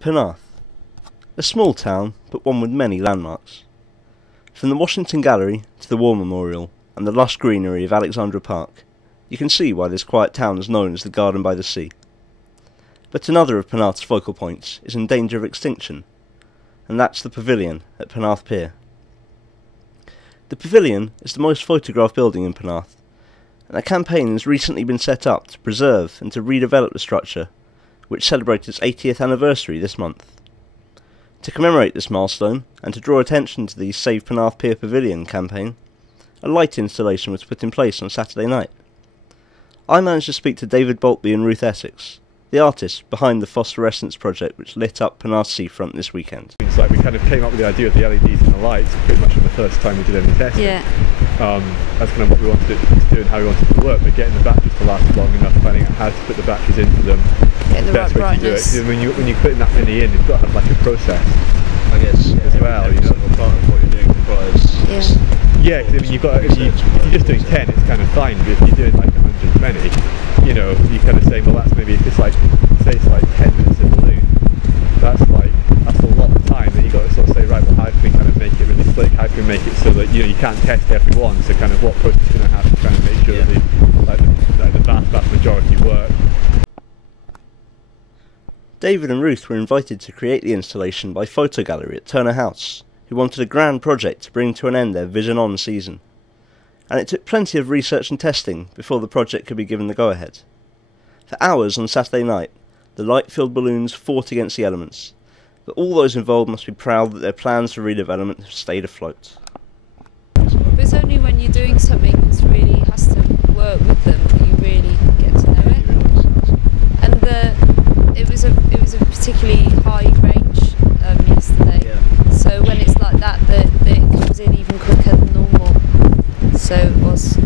Penarth, a small town, but one with many landmarks. From the Washington Gallery to the War Memorial and the lush greenery of Alexandra Park, you can see why this quiet town is known as the Garden by the Sea. But another of Penarth's focal points is in danger of extinction, and that's the Pavilion at Penarth Pier. The Pavilion is the most photographed building in Penarth, and a campaign has recently been set up to preserve and to redevelop the structure, which celebrates its 80th anniversary this month. To commemorate this milestone, and to draw attention to the Save Penarth Pier Pavilion campaign, a light installation was put in place on Saturday night. I managed to speak to David Boltby and Ruth Essex, the artists behind the Ffosfforescence project which lit up Penarth's seafront this weekend. It's like we kind of came up with the idea of the LEDs and the lights pretty much from the first time we did any testing. Yeah. That's kind of what we wanted it to do and how we wanted it to work, but getting the batteries to last long enough, finding out how to put the batteries into them, get the best right way brightness. to do it. When you're putting that many in, you've got to have like a process, I guess, as well. Every single part of what you're doing requires... Yeah, because I mean, if you're just doing 10, it's kind of fine, but if you're doing like 100 many, you know, you kind of say, well, that's maybe, if it's like, say it's like 10 minutes in balloon, that's a lot of time that you got to sort of say, right, well, how can we kind of make it really slick, how can we make it so that, you know, you can't test every one, so kind of what process you're going to have to kind of make sure that the vast majority work. David and Ruth were invited to create the installation by Photo Gallery at Turner House, who wanted a grand project to bring to an end their Vision On season. And it took plenty of research and testing before the project could be given the go-ahead. For hours on Saturday night, the light-filled balloons fought against the elements, but all those involved must be proud that their plans for redevelopment have stayed afloat. It's only when you're doing something that really has to work with them that you really get to know it. And it was a particularly high range yesterday. Yeah. So when it's like that, it comes in even quicker than normal. So it was,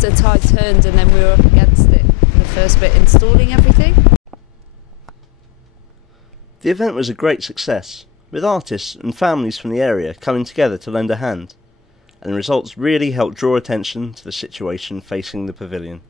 the tide turned and then we were up against it for the first bit, installing everything. The event was a great success, with artists and families from the area coming together to lend a hand, and the results really helped draw attention to the situation facing the pavilion.